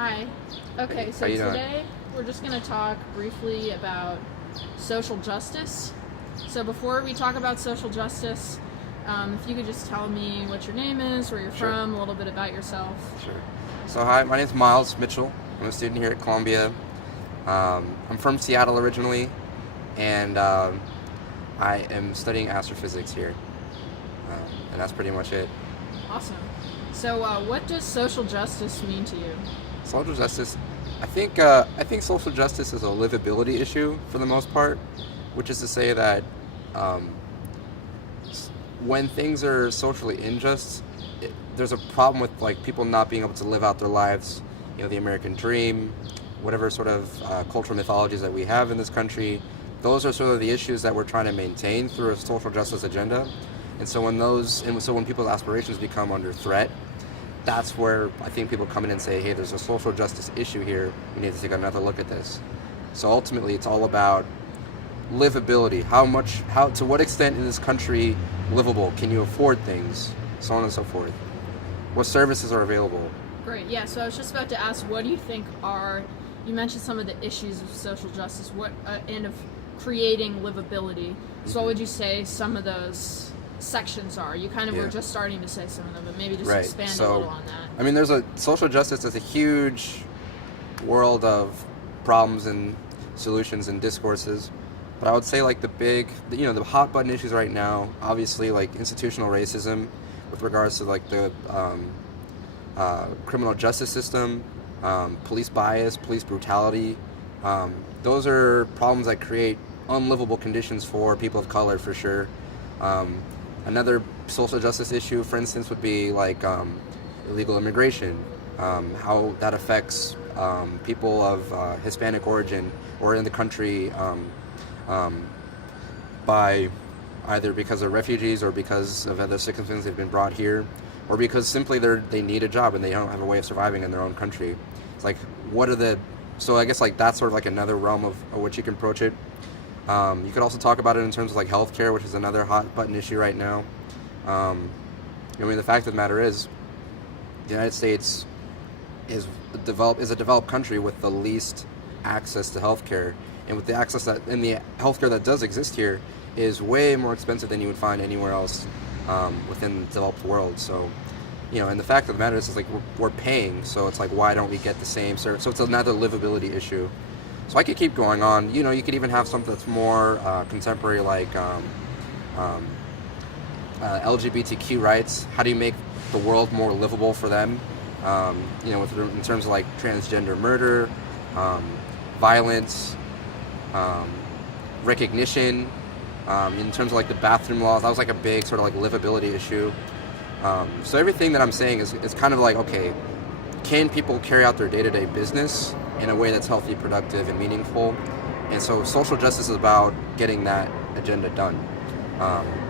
Hi. Okay, so How you doing? today we're just going to talk briefly about social justice. So before we talk about social justice, if you could just tell me what your name is, where you're Sure. from, a little bit about yourself. Sure. So hi, my name's Miles Mitchell. I'm a student here at Columbia. I'm from Seattle originally, and I am studying astrophysics here. And that's pretty much it. Awesome. So what does social justice mean to you? Social justice, I think social justice is a livability issue for the most part, which is to say that um, when things are socially unjust, there's a problem with like people not being able to live out their lives. You know, the American dream, whatever sort of cultural mythologies that we have in this country. Those are sort of the issues that we're trying to maintain through a social justice agenda. And so when people's aspirations become under threat, that's where I think people come in and say, hey, there's a social justice issue here. We need to take another look at this. So ultimately, it's all about livability. To what extent in this country livable? Can you afford things? So on and so forth. What services are available? Great. Yeah, so I was just about to ask, what do you think you mentioned some of the issues of social justice, and of creating livability. So what would you say some of those sections are? You kind of were just starting to say some of them, but maybe just expand a little on that. I mean, social justice is a huge world of problems and solutions and discourses. But I would say like the hot button issues right now, obviously like institutional racism with regards to like the criminal justice system, police bias, police brutality. Those are problems that create unlivable conditions for people of color, for sure. Another social justice issue, for instance, would be like illegal immigration, how that affects people of Hispanic origin or in the country by either because they're refugees or because of other circumstances they've been brought here, or because simply they need a job and they don't have a way of surviving in their own country. It's like, so I guess like that's sort of like another realm of which you can approach it. You could also talk about it in terms of like healthcare, which is another hot button issue right now. I mean, the fact of the matter is, the United States is a developed country with the least access to healthcare, and with the healthcare that does exist here is way more expensive than you would find anywhere else within the developed world. So, and the fact of the matter is like we're paying, so it's like, why don't we get the same service? So it's another livability issue. So I could keep going on. You could even have something that's more contemporary, like LGBTQ rights. How do you make the world more livable for them? In terms of like transgender murder, violence, recognition. In terms of like the bathroom laws, that was like a big sort of like livability issue. So everything that I'm saying is kind of like, okay, can people carry out their day-to-day business in a way that's healthy, productive, and meaningful? And so social justice is about getting that agenda done.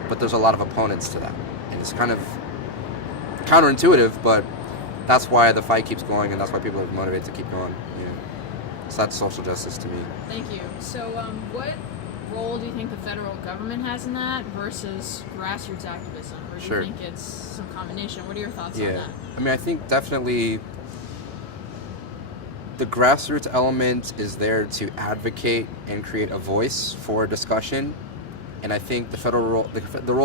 But there's a lot of opponents to that. And it's kind of counterintuitive, but that's why the fight keeps going, and that's why people are motivated to keep going. So that's social justice to me. Thank you. So what role do you think the federal government has in that versus grassroots activism? Or do you think it's some combination? What are your thoughts on that? I mean, I think definitely the grassroots element is there to advocate and create a voice for discussion, and I think the role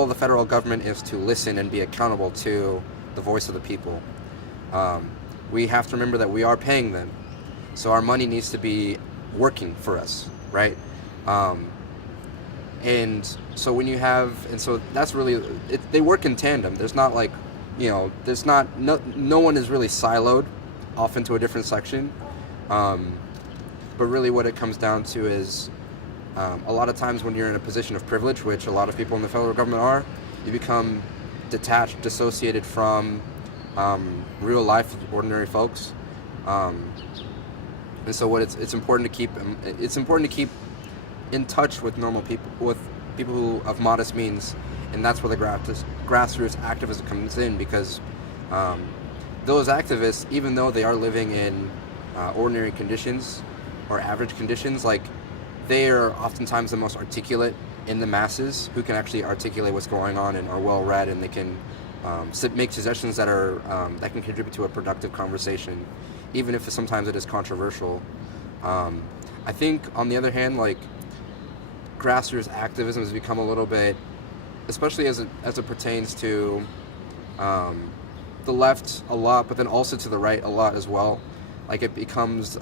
of the federal government is to listen and be accountable to the voice of the people. We have to remember that we are paying them, so our money needs to be working for us, right? And so that's really they work in tandem. There's not like, no one is really siloed off into a different section. But really what it comes down to is a lot of times when you're in a position of privilege, which a lot of people in the federal government are, you become detached, dissociated from real life, ordinary folks. And so it's important to keep in touch with normal people, with people who of modest means, and that's where the grassroots activism comes in, because those activists, even though they are living in ordinary conditions or average conditions, like they are oftentimes the most articulate in the masses, who can actually articulate what's going on and are well read, and they can make suggestions that are that can contribute to a productive conversation, even if sometimes it is controversial. I think, on the other hand, like, grassroots activism has become a little bit, especially as it pertains to the left a lot, but then also to the right a lot as well. Like, it becomes,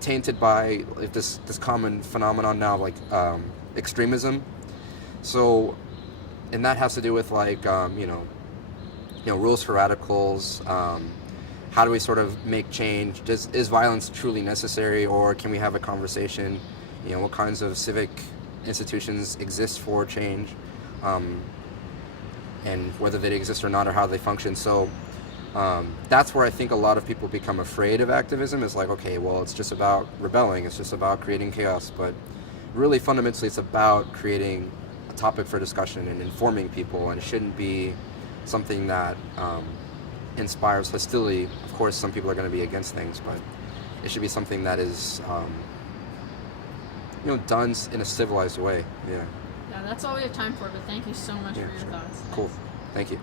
tainted by, like, this common phenomenon now, like, extremism. So, and that has to do with, like, rules for radicals. How do we sort of make change? Is violence truly necessary, or can we have a conversation? What kinds of civic institutions exist for change, and whether they exist or not, or how they function. So that's where I think a lot of people become afraid of activism. It's like, okay, well, it's just about rebelling. It's just about creating chaos. But really, fundamentally, it's about creating a topic for discussion and informing people, and it shouldn't be something that inspires hostility. Of course, some people are going to be against things, but it should be something that is done in a civilized way. Yeah. Yeah, that's all we have time for, but thank you so much for your sure. thoughts. Cool. Thanks. Thank you.